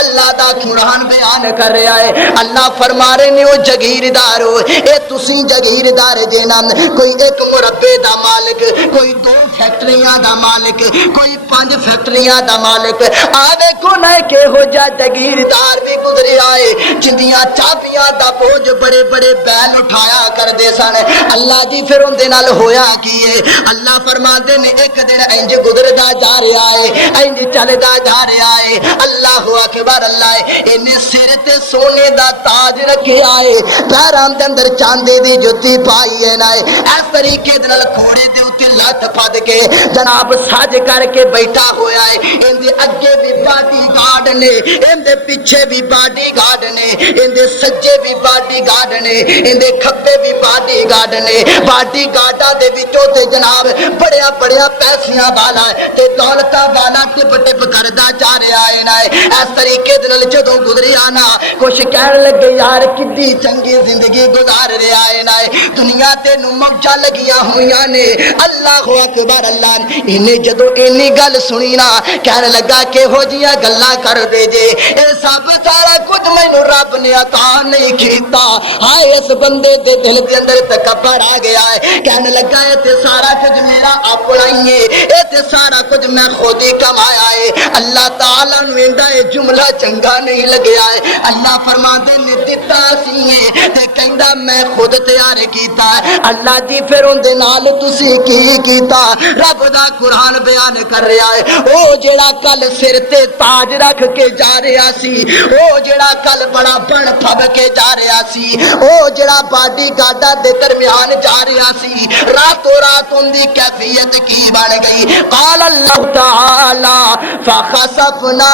اللہ دا قرآن بیان کر رہا ہے، اللہ فرما رہے نے او جاگیردار ہو، اے تسی جاگیردار جینا، کوئی ایک مربے دا مالک، کوئی 2 فیکٹریاں دا مالک، کوئی 5 فیکٹریاں دا مالک، آدھے کو نہ کہ ہو جا جاگیردار بھی گزرے آئے جندیاں چابیاں دا بوجھ بڑے بڑے بیل اٹھایا کر دے سن۔ اللہ جی پھر ان دے نال ہویا کی ہے؟ اللہ فرما دے نے ایک دن انج گزردا جا رہا ہے، انج چلدا جا رہا ہے، اللہ اکبر، اللہ انہیں سر تے سونے دا تاج رکھیا ہے، پیراں دے اندر چاندی دی جُتی پائی ہے نا، اس طریقے دے نال گھوڑے دے اوتے لت پھد کے جناب سج کر کے بیٹھا ہویا ہے، ان دے اگے بھی باڈی گارڈ نے، ان دے پیچھے بھی باڈی گارڈ نے، ان دے سجے بھی باڈی گارڈ نے، ان دے کھبے بھی باڈی گارڈ نے، باڈی گارڈاں دے وچوں تے جناب بڑیا بڑیا پیسیاں والا تے دولتاں والا ٹپ ٹپ کردا جا رہا ہے نا۔ اس طریقے دے نال جدوں گزریا نا کچھ کہن لگے یار کتنی چنگی زندگی گزار رہا ہے نا، دنیا تے نو موجاں لگیاں ہویاں نے۔ اللہ اکبر، اللہ انہیں جدوں اینی گل سنی نا کہن لگا کہ ہو جیاں گلاں کر دے جے، اے سب سارا کچھ مینوں رب نے عطا نہیں کیتا، ہائے اس بندے دے دل دے اندر تکبر آ گیا ہے، کہنے لگا اے تے سارا کچھ میرا اپنا ہی ہے، اے تے سارا کچھ میں خود ہی کمایا ہے۔ اللہ تعالیٰ نو ایندا اے جملہ چنگا نہیں لگیا ہے، اللہ فرماندے نے دتا سی ہے تے کہندا میں خود تیار کیتا ہے۔ اللہ جی پھر اون دے نال تسی کی کیتا؟ رب دا قرآن بیان کر رہا ہے، او جڑا کل سر تے تاج رکھ کے جا رہا سی، او جڑا کل بڑا بن پھب کے جا رہا سی، او جڑا باڈی گارڈاں دے درمیان جا رہا سی، راتوں رات ان دی کیفیت کی بن گئی؟ قال اللہ تعالی فخسفنا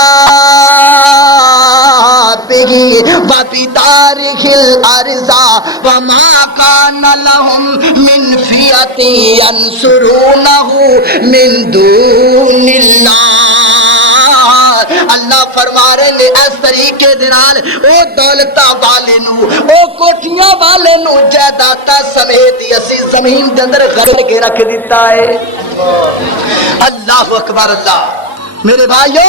ربه وبداره الأرض وما كان لهم من فئة ينصرونه من دون الله. اللہ فرما رہے نے اس طریقے دے نال او دولتاں والے نو او کوٹھیاں والے نو جائیداداں سمیت اسی زمین دے اندر غرق کے رکھ دیتا ہے. اللہ اکبر. اللہ میرے بھائیو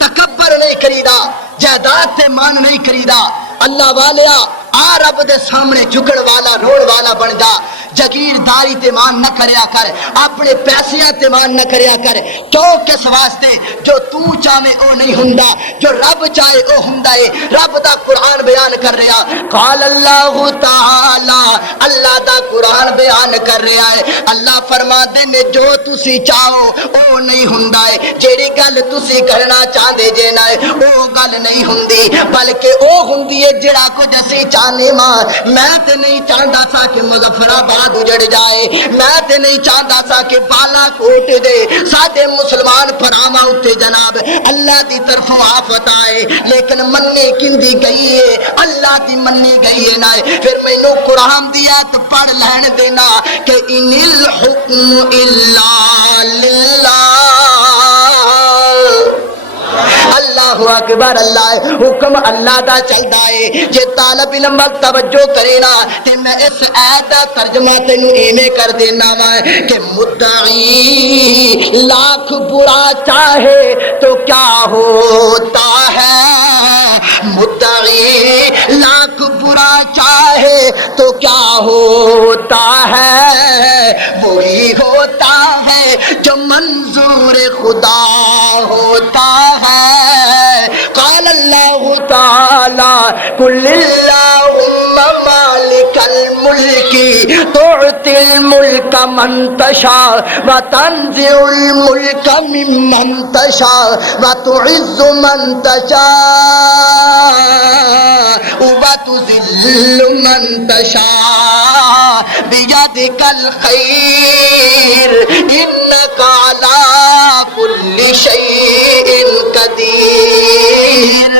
تکبر نہیں کریدا، جائیداد تے مان نہیں کریدا. اللہ والیا آ رب دے سامنے جھکن والا روڑ والا بن جا. جگیرداری تے مان نہ کریا کر، اپنے پیسیاں تے مان نہ کریا کر. کیوں کس واسطے؟ جو تو چاہے او نہیں ہوندا، جو رب چاہے او ہوندا ہے. رب دا قرآن بیان کر رہا، قال اللہ تعالی، اللہ دا قرآن بیان کر رہا ہے. اللہ فرماندے نے جو تسی چاہو او نہیں ہوندا ہے. جیڑی گل تسی کرنا چاہندے جے نہ او گل نہیں ہوندی، بلکہ او ہوندی ہے جڑا کچھ اسی چاہنے ماں. میں تے نہیں چاہندا سا کہ مظفر آباد اجڑ جائے، میں تے نہیں چاہندا سا کہ بالا کوٹ دے ساڈے مسلمان پراواں اُتے جناب اللہ دی طرفوں آفت آئے. لیکن منی کیندی گئی ہے، اللہ دی منی گئی ہے. نہ پھر مینوں قرآن دی آیت پڑھ لین دینا کہ ان الحکم الا للہ. اللہ اکبر. اللہ حکم اللہ دا چلدا ہے. جے طالب علم توجہ کرے نا تے میں اس ایت دا ترجمہ تینوں ایویں کر دینا وا کہ مدعی لاکھ برا چاہے تو کیا ہوتا ہے، مدعی لاکھ برا چاہے تو کیا ہوتا ہے، وہی ہوتا ہے جو منظور خدا ہوتا ہے. قال اللہ تعالی قل اللہم مالک الملک تؤتی الملک من تشاء وتنزع الملک ممن تشاء وتعز من تشاء وتذل من تشاء بیدک الخیر انک علی کل شیء قدیر.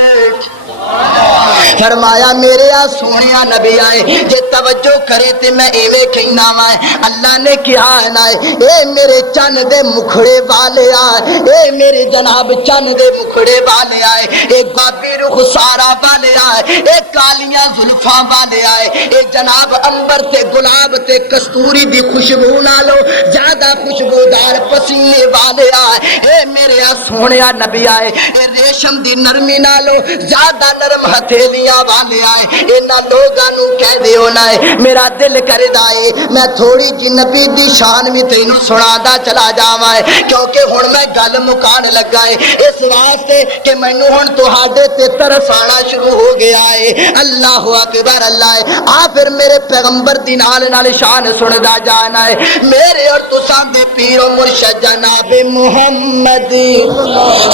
فرمایا میرے آ سونیا نبی آئے جے توجہ کرے تے میں ایویں کہنا وا اللہ نے کیا ہے نا اے میرے چن دے مکھڑے والے آئے، اے میرے جناب چن دے مکھڑے والے آئے، اے گابی رخ سارا والے آئے، اے کالیاں زلفاں والے آئے، اے جناب انبر تے گلاب تے کستوری دی خوشبو نالو زیادہ خوشبودار پسینے والے آئے. اے میرے آ سونیا نبی آئے اے ریشم دی نرمی نالو زیادہ نرم ہتھیلیاں والے آئے. انہاں لوگاں نوں کہہ دیو نا میرا دل کردا اے میں تھوڑی جی نبی دی شان وی تینوں سنادا چلا جاواں کیونکہ ہن میں گل مکان لگا اے اس واسطے کہ مینوں ہن تہاڈے تے ترس آنا شروع ہو گیا اے. اللہ اکبر. اللہ آ پھر میرے پیغمبر دی نال نال شان سندا جانا ہے. میرے اور تساں دے پیر و مرشد جناب محمد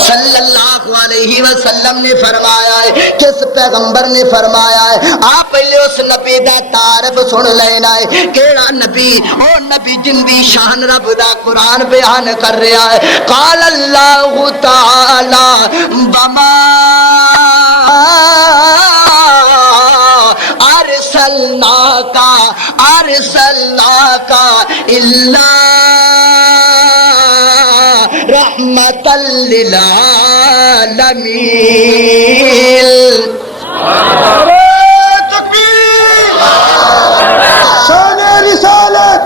صلی اللہ علیہ وسلم نے فرمایا ہے، کس پیغمبر نے فرمایا ہے، آپ پہلے اس نبی دا تعارف سن لینا ہے. کیڑا نبی؟ او نبی جن دی شان رب دا قرآن بیان کر رہا ہے. قال اللہ تعالی بما ارسلناک الا رحمت للعالمین. شان رسالت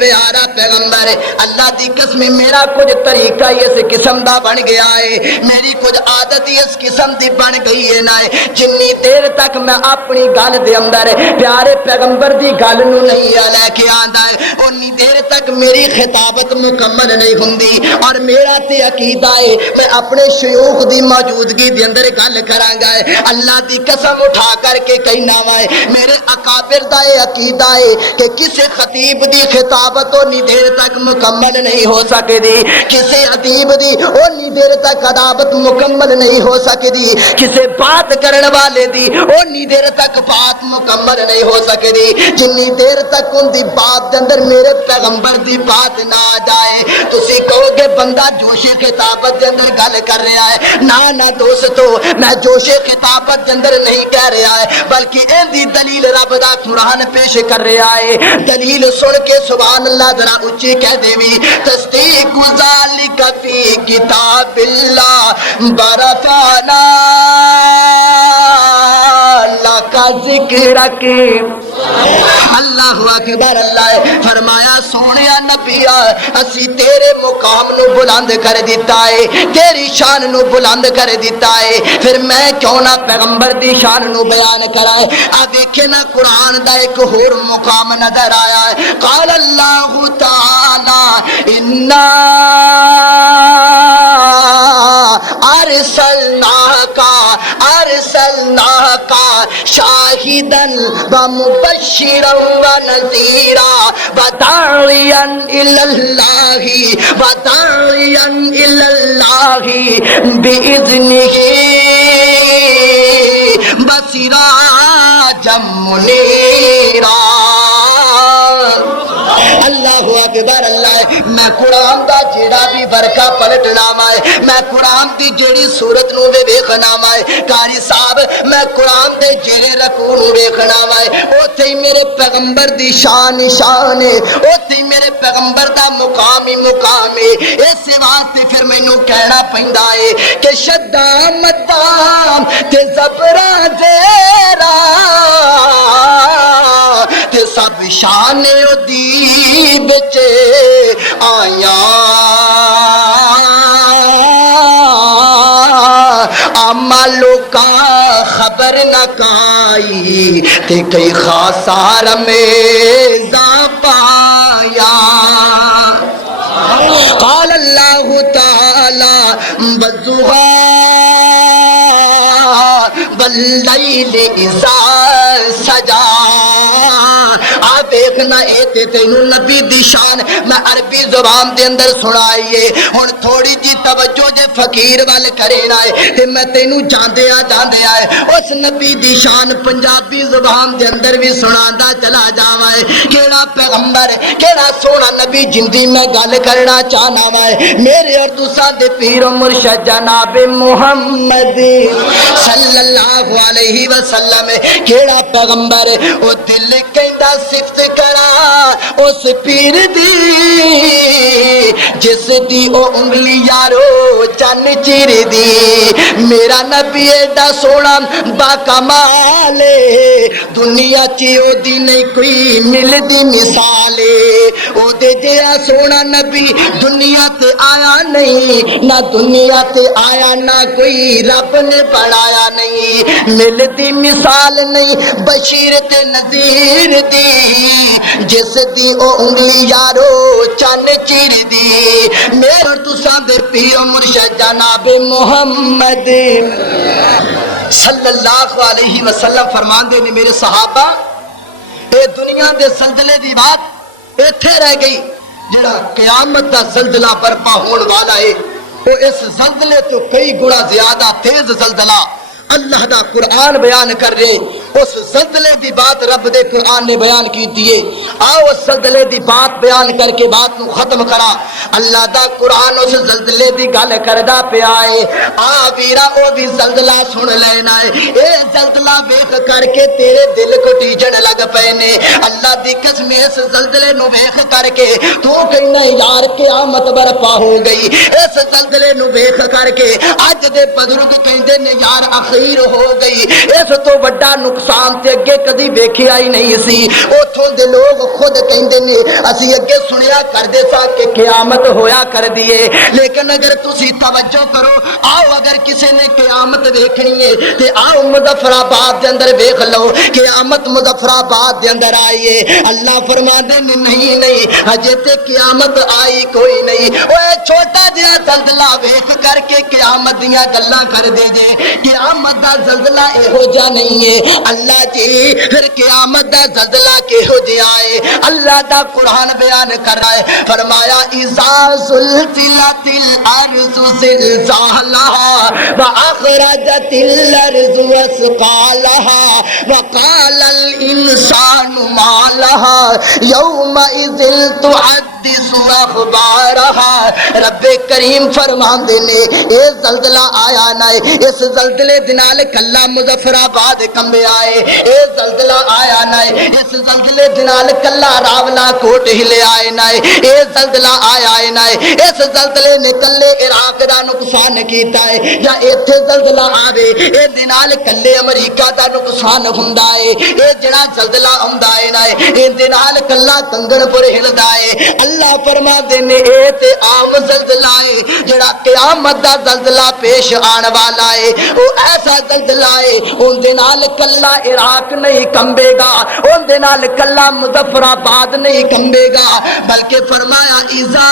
پیارا پیغمبر ہے. اللہ دی قسم میرا کچھ طریقہ اس قسم دا بن گیا ہے، میری کچھ عادت اس قسم دی بن گئی ہے نا جنی دیر تک میں اپنی گل دے اندر پیارے پیغمبر دی گل نو نہیں لے کے آندا ہے اونی دیر تک میری خطابت مکمل نہیں ہوندی. اور میرا تے عقیدہ ہے میں اپنے شیوخ دی موجودگی دے اندر گل کراں گا. اللہ دی قسم اٹھا کر کے کہنا وا میرے اکابر دا عقیدہ ہے کہ کسی خطیب دی خطابت اونی دیر تک مکمل نہیں ہو سکتی، کسی ادیب دی اونی دیر تک ادابت مکمل نہیں ہو سکتی، کسی بات کرن والے دی اونی دیر تک بات مکمل نہیں ہو سکتی جنی دیر تک ان دی بات دے اندر میرے پیغمبر دی بات نہ آ جائے. تسی کہو گے بندہ جوش خطابت دے اندر گل کر رہا ہے. نہ دوستو میں جوش خطابت دے اندر نہیں کہہ رہا ہے بلکہ ان دی دلیل رب دا قرآن پیش کر رہا ہے. دلیل سن کے سبحان اللہ ذرا اچھی کہہ دیوی. تصدیق ذالک فی کتاب اللہ برفانا لکا ذکرک. اللہ اکبر. اللہ فرمایا سونیا نبیا اسی تیرے مقام نو بلند کر دیتا ہے, تیری شان نو بلند کر دیتا ہے, پھر میں کیوں نہ پیغمبر دی شان نو بیان کرائے. آ دیکھے نا قرآن دا ایک اور مقام نظر آیا ہے. قال اللہ تعالی انا ارسلناک شاہدا ومبشرا ونذیرا وداعیا الی اللہ باذنہ وسراجا منیرا. اللہ اکبر. اللہ میں قرآن دا جیڑا بھی ورقہ پلٹنا ہے, میں قرآن دی جیڑی صورت نو ویکھنا ہے, قاری صاحب میں قرآن دے جیڑے رکوع نو ویکھنا ہے, اوتھے ہی میرے پیغمبر دی شان ہے, اوتھے ہی میرے پیغمبر دا مقام ہے. اس واسطے پھر مینوں کہنا پیندا ہے کہ شدہ مدام تے زبرا زیرا تے سب شان دی بچ آیا اما لوکا خبر نہ کائی تے کئی خاصار میں پایا. قال اللہ تعالی والضحی واللیل اذا سجا. آپ دیکھنا اے تے تینوں نبی دی شان میں عربی زبان دے اندر سنائیے. ہن تھوڑی جی توجہ جے فقیر وال کرینا ہے تے میں تینوں جاندیا ہے اس نبی دی شان پنجابی زبان دے اندر بھی سناندا چلا جاواں. کیڑا پیغمبر کیڑا سونا نبی جندی میں گل کرنا چاہنا ہے میرے اور تساں دے پیر و مرشد جناب محمد صلی اللہ علیہ وسلم. کیڑا پیغمبر او دل کہندا صفت کرا اس پیر دی جس دی او انگلی یارو چن چیر دی. میرا نبی ایڈا سونا با کمال دنیا چی او دی نہیں کوئی ملدی مثال. او دے جیا سونا نبی دنیا تے آیا نہیں, نہ دنیا تے آیا نہ کوئی رب نے بنایا نہیں, ملدی مثال نہیں بشیر تے نذیر دی جس دی او انگلی یارو چن چیر دی. میرے اور تساں دے پیر و مرشد جناب محمد صلی اللہ علیہ وسلم فرماندے نے میرے صحابہ اے دنیا دے زلزلے دی بات ایتھے رہ گئی. جڑا قیامت دا زلزلہ برپا ہون والا ہے وہ اس زلزلے تو کئی گنا زیادہ تیز زلزلہ اللہ دا قرآن بیان کر رہے. اس زلزلے دی بات رب دے قرآن نے بیان کی دیئے. آؤ اس زلزلے دی بات بیان کر کے بات نو ختم کرا. اللہ دا قرآن اس زلزلے دی گل کردا پیا ہے. ویرا او بھی زلزلہ سن لینا ہے. اے زلزلہ ویکھ کر کے تیرے دل کو ٹیجن لگ پے نے. اللہ دی قسم اس زلزلے نو ویکھ کر کے تو کہنا یار قیامت برپا ہو گئی. اس زلزلے نو ویکھ کر کے اج دے بزرگ کہندے نے یار ہو گئی. اس تو بڑا نقصان تے اگے کدی ویکھیا ہی نہیں سی. اوتھوں دے لوگ خود کہندے نے اسی اگے سنیا کردے سا کہ قیامت ہویا کر دیے. لیکن اگر تسی توجہ کرو آؤ اگر کسی نے قیامت ویکھنی ہے تے آؤ مظفر آباد دے اندر ویکھ لو. قیامت مظفر آباد دے اندر آئی ہے. اللہ فرماندے نے نہیں اجے تے قیامت آئی کوئی نہیں. اوے چھوٹا جہا زلزلہ ویکھ کر کے قیامت دیاں گلاں کر دے جے. قیامت دا زلزلہ ایہو جا نہیں ہے. اللہ جی پھر قیامت دا زلزلہ کیہو جہا ہے اللہ دا قرآن بیان کر رہا ہے. فرمایا اذا زلزلت الارض زلزالها واخرجت الارض اثقالها وقال الانسان ما لها يومئذ تحدث اخبارها رب کریم فرماندے نے اے زلزلہ آیا نہ اس زلزلے دے نال کلا مظفر آباد کمبے آئے، اے زلزلہ آیا نہ اس زلزلے دے نال کلا راولا کوٹ ہلے آئے نہ، اے زلزلہ آیا نہ اس زلزلے نے کلے عراق دا نقصان کیتا ہے، یا ایتھے زلزلہ آوے اے دے نال کلے امریکہ دا نقصان ہوندا ہے، اے جڑا زلزلہ ہوندا ہے نہ اے دے نال کلا کنگن پور ہلدا ہے۔ اللہ فرما دے نے اے تے عام زلزلہ ہے جڑا قیامت دا زلزلہ پیش آن والا ہے، او ایسا زلزلہ ہے اون دے نال کلا عراق نہیں کمبے گا، اون دے نال کلا مظفر آباد نہیں کمبے گا، بلکہ فرمایا اذا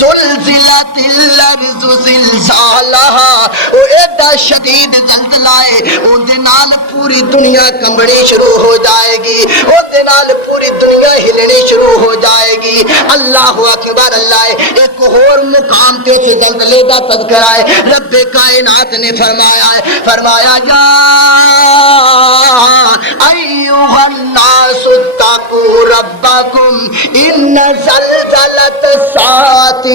زلزلت الارض زلزالہا، او ایڈا شدید زلزلہ ہے اون دے نال پوری دنیا کمبڑی شروع ہو جائے گی، اون دے نال پوری دنیا ہلنی شروع ہو جائے گی۔ اللہ اکبر، اللہ ایک اور مقام تے سے زلزلے دا تذکرہ ہے، رب کائنات نے فرمایا یا ایھا الناس اتقوا ربکم ان زلزلۃ الساعۃ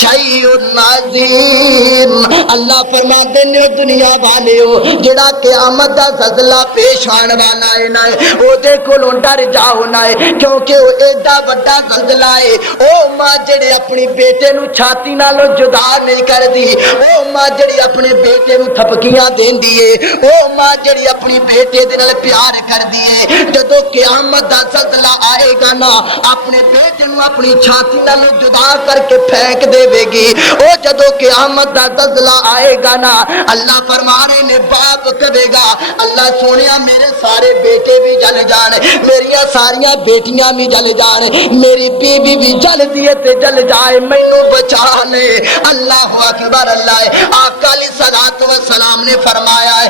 شیء عظیم۔ اللہ فرماتے نے دنیا والےو جڑا قیامت دا زلزلہ پیش آن والا ہے نا او دے کولوں ڈر جاؤ نا، کیونکہ او ایڈا بڑا زلزلہ ہے۔ او ماں جڑی اپنی بیٹے نو چھاتی نالوں جدا نہیں کردی، او ماں جڑی اپنے بیٹے نو تھپکیاں دیندی ہے، او ماں جڑی اپنی بیٹے دے نال پیار کردی ہے، جدوں قیامت دا زلزلہ آئے گا نا اپنے بیٹے نو اپنی چھاتی نالوں جدا کر کے پھینک دے گی۔ او جدوں قیامت دا زلزلہ آئے گا نا اللہ فرما رہے نے باپ کہے گا اللہ سونیا میرے سارے بیٹے بھی جل جان، میریاں ساریاں بیٹیاں بھی جل جان، میری بیوی بھی جل دیے تے جل جائے، مینوں بچا لے۔ اللہ اکبر، اللہ آقا علیہ الصلوۃ والسلام نے فرمایا ہے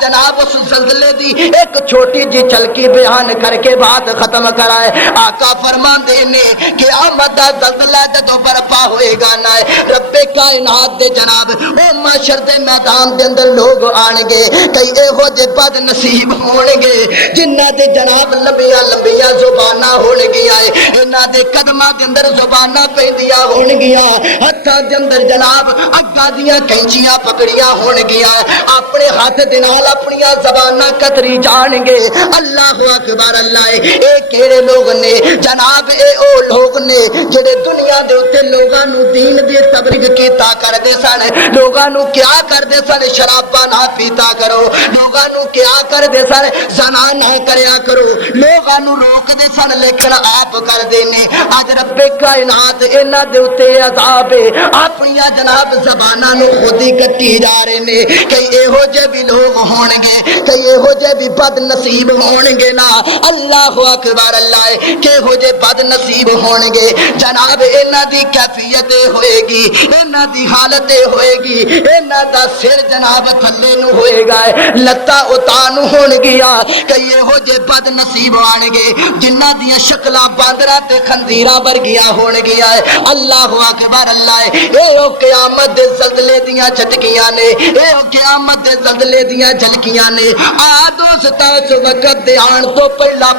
جناب اس زلزلے دی ایک چھوٹی جی چلکی بیان کر کے بات ختم کرائے۔ آقا فرماندے نے کہ قیامت دا زلزلہ جدوں برپا ہوئے گا نا رب کائنات دے جناب او محشر دے میدان دے اندر لوگ آن گے، کئی ایہو جے بد نصیب ہون گے جنہاں دے جناب لمبیاں لمبیاں زباناں ہون گیاں، انہاں دے قدماں دے اندر زباناں پیندیاں ہون گیاں، ہتھاں دے اندر جناب اگاں دیاں کینچیاں پکڑیاں ہون گیاں، اپنے ہاتھ دے نال اپنیاں زباناں کتری جان گے۔ اللہ اکبر، اللہ اے کیڑے لوگ نے جناب اے او لوگ نے جڑے دنیا دے اوتے لوگاں نو دین دی تبلیغ کیتا کردے سن، لوگاں نو کیا کردے سن شراباں نہ پیتا کرو، لوگاں نو کیا کردے سن زنا نہ کریا کرو، لوگاں نو روک دے سن لیکن آپ کر دینے۔ اج رب کائنات انہاں دے اوتے عذاب ہے، اپنیاں جناب زباناں نو خود ہی کٹی جا رہے نے۔ کئی ایہو جے بھی لوگ ہون گے، کئی ایہو جے بھی بد نصیب ہون گے نا، اللہ اکبر، اللہ کیہو جے بد نصیب ہون گے جناب انہاں دی کیفیت ہوئے گی، انہاں دی حالت ہوئے گی، انہاں دا سر جناب تھلے نو ہوئے گا، لتاں اتان ہون گیا۔ کئی ایہو جے بد نصیب آن گے جنہاں دیاں شکلاں باندراں تے خنزیراں ورگیاں ہون گیا۔ اللہ اکبر، اللہ اے او قیامت دے زلزلے دیاں جھٹکیاں نے، اے او قیامت دے زلزلے دیاں جھلکیاں نے۔ آ دوستا اس وقت دے آن تو پہلا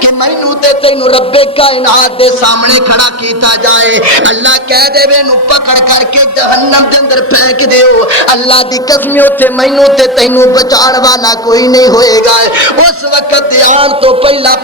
کہ مینوں تے تینوں رب کائنات دے سامنے کھڑا کیتا جائے، اللہ کہہ دے وے نو پکڑ کر کے جہنم دے اندر پھینک دیو، اللہ دی قسم اوتھے مینوں تے تینوں بچان والا کوئی نہیں ہوئے گا۔ اس وقت دے آن تو پہلا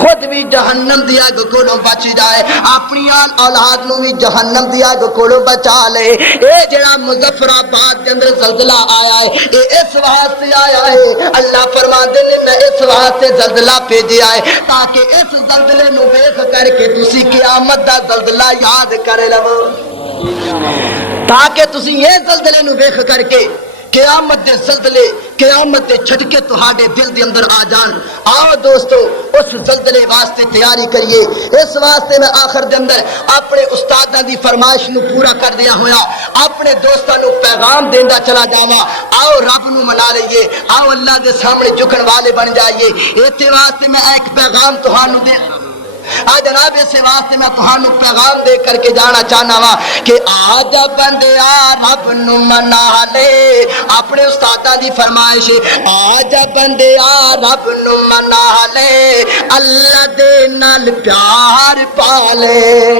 خود بھی جہنم دی اگ کولوں بچ جائے، اپنی اولاد نو بھی جہنم دی اگ کولوں بچا لے۔ اے جڑا مظفر آباد دے اندر زلزلہ آیا ہے اے اس واسطے آیا ہے، اللہ فرماندے نے میں اس واسطے زلزلہ بھیجیا ہے تاکہ اس زلزلے نو ویکھ کر کے تسی قیامت دا زلزلہ یاد کر لو، تاکہ تسی یہ زلزلے نو ویکھ کر کے قیامت دے زلزلے قیامت دے جھٹکے تہاڈے دل دے اندر آ جان۔ آؤ دوستو اس زلزلے واسطے تیاری کریے۔ اس واسطے میں آخر دے اندر اپنے استاداں دی فرمائش نو پورا کر دیا ہویا اپنے دوستاں نو پیغام دیندا چلا جاواں، آؤ رب نو منا لئیے، آؤ اللہ دے سامنے جھکن والے بن جائیے۔ اس واسطے میں ایک پیغام تہانوں دے جناب اس واسطے میں تہانوں پیغام دے کر کے جانا چاہنا وا کہ آج بندیا رب نو منا لے، اپنے استاداں دی فرمائش آج بندیا رب نو منا لے، اللہ دے نال پیار پا لے،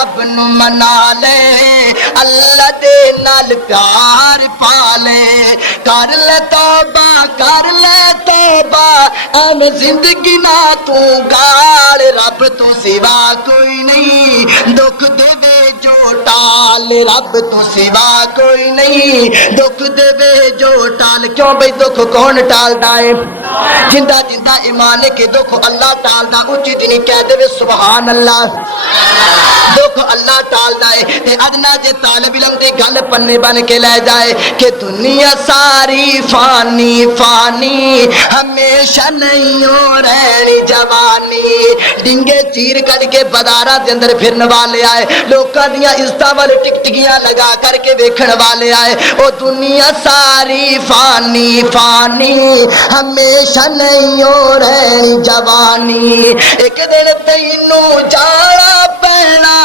رب نو منا لے اللہ دے نال پیار پا لے کر لے توبہ ایم زندگی نہ تو گال رب تو سوا کوئی نہیں دکھ دے جو ٹال رب تو سوا کوئی نہیں دکھ دے جو ٹال کیوں بھئی دکھ کون ٹالدا ہے جندہ ایمان کے دکھ اللہ ٹالدا اچھی دنی کہہ دے سبحان اللہ دکھ اللہ ٹالدا ہے تے ادنا جے طالب علم دی گل پنے بن کے لے جائے کہ دنیا ساری فانی فانی ہمیشہ نہیں ہو رہنی جوانی ڈنگے چیر کٹ کے بازاراں دے اندر پھرن والے آئے لوکاں دیاں عزتاں والے ٹکٹکیاں لگا کر کے ویکھن والے آئے او دنیا ساری فانی فانی ہمیشہ نہیں ہو رہنی جوانی ایک دن تینوں جانا پینا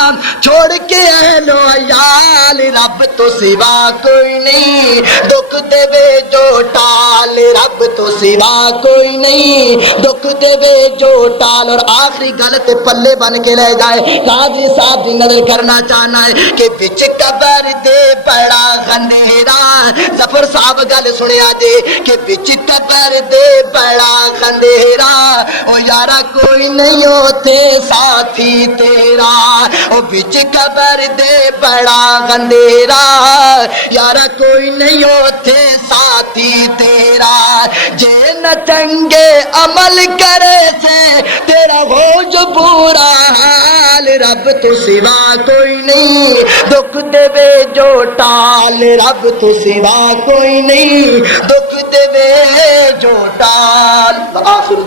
چھوڑ کے اہلو عیال رب تو سوا کوئی نہیں دکھ دے جو ٹال رب تو سوا کوئی نہیں دکھ دے جو ٹال اور آخری گل تے پلے بن کے لے جائے قاضی صاحب دی نظر کرنا چاہنا ہے کہ بچ قبر دے بڑا خندیرا ظفر صاحب گل سنیا جی کہ بچ قبر دے بڑا خندیرا او یارا کوئی نہیں ہوتے ساتھی تیرا او بچ قبر دے بڑا خندیرا یارا کوئی نہیں ہوتے ساتھی تیرا جے نہ چنگے عمل کرے سے تیرا ہو جو برا حال رب تو سوا کوئی نہیں دکھ دے جو ٹال رب تو سوا کوئی نہیں دکھ دے جو ٹال آخر